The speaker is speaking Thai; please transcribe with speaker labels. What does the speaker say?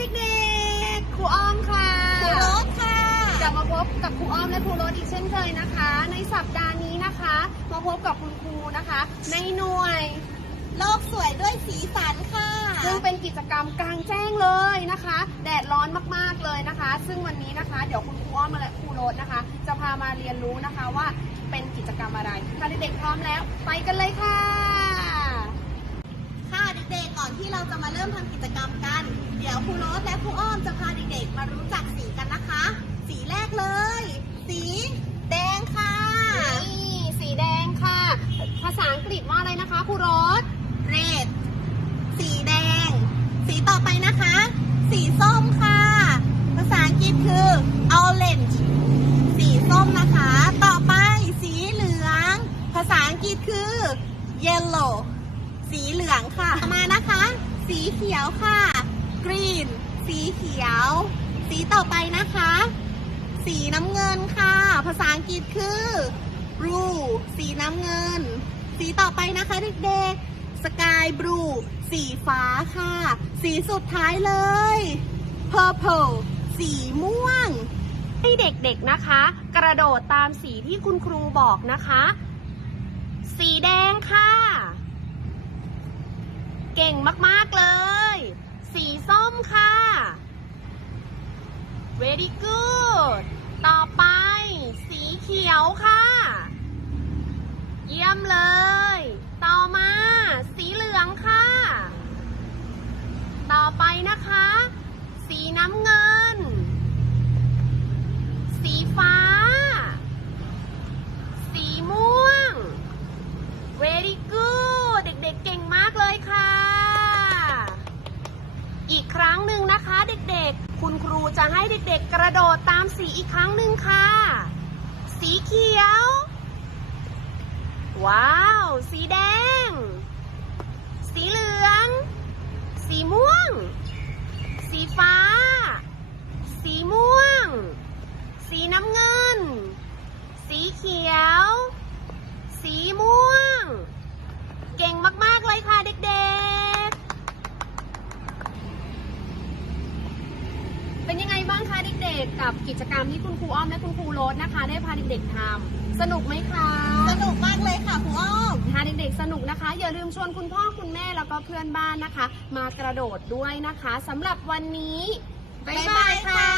Speaker 1: เด็กๆ ครูอ้อมค่ะ ครูร
Speaker 2: สค่ะ กลับ
Speaker 1: มาพบกับครูอ้อมและครูรสอีกเช่นเคยนะคะ ในสัปดาห์นี้นะคะ มาพบกับคุณครูนะคะ ในหน่วย
Speaker 2: โลกสวยด้วยสีสันค่ะ
Speaker 1: ซึ่งเป็นกิจกรรมกลางแจ้งเลยนะคะ แดดร้อนมากๆเลยนะคะ ซึ่งวันนี้นะคะ เดี๋ยวคุณครูอ้อมและครูรสนะคะ จะพามาเรียนรู้นะคะว่าเป็นกิจกรรมอะไร ถ้าเด็กๆพร้อมแล้ว ไปกันเลย
Speaker 2: ทำกิจกรรมกัน เดี๋ยวครูโรสและครูอ้อมจะพาเด็กๆมารู้จักสีกันนะคะ สีแรกเลย สีแดงค่ะ
Speaker 1: นี่สีแดงค่ะ ภาษาอังกฤษว่าอะไรนะคะครูโรส
Speaker 2: red สีแดง สีต่อไปนะคะ สีส้มค่ะ ภาษาอังกฤษคือ orange สีส้มนะคะ ต่อไปสีเหลือง ภาษาอังกฤษคือ yellow สีเหลืองค่ะต่อมานะคะ สีเขียวค่ะ green สีเขียว สีต่อไปนะคะ สีน้ำเงินค่ะ ภาษาอังกฤษคือ blue สีน้ำเงิน สีต่อไปนะคะเด็กๆ sky blue สีฟ้าค่ะ สีสุดท้ายเลย purple สีม่วง
Speaker 1: ให้เด็กๆนะคะ กระโดดตามสีที่คุณครูบอกนะคะ สีแดงค่ะ เก่งมาก ๆ เลย สีส้มค่ะ very good ต่อไป สีเขียวค่ะ เยี่ยมเลย ต่อมา สีเหลืองค่ะ ต่อไปนะคะ สีน้ำเงิน สีฟ้า สีม่วง very good เด็กๆ เก่งมากเลยค่ะ อีกครั้งหนึ่งนะคะ เด็กๆ คุณครูจะให้เด็กๆ กระโดดตามสีอีกครั้งหนึ่งค่ะ สีเขียว ว้าว สีแดง สีเหลือง สีม่วง สีฟ้า สีม่วง สีน้ำเงิน สีเขียว สีม่วง เก่งมาก ๆ เลยค่ะเด็กๆ เป็นยังไงบ้างคะเด็กๆ กับกิจกรรมที่คุณครูอ้อมและคุณครูโรสนะคะ ได้พาเด็กๆทำสนุกไหมคะ
Speaker 2: สนุกมากเลยค่ะครูอ้อม
Speaker 1: ถ้าเด็กๆสนุกนะคะ อย่าลืมชวนคุณพ่อคุณแม่แล้วก็เพื่อนบ้านนะคะ มากระโดดด้วยนะคะสำหรับวันนี้บ๊ายบายค่ะ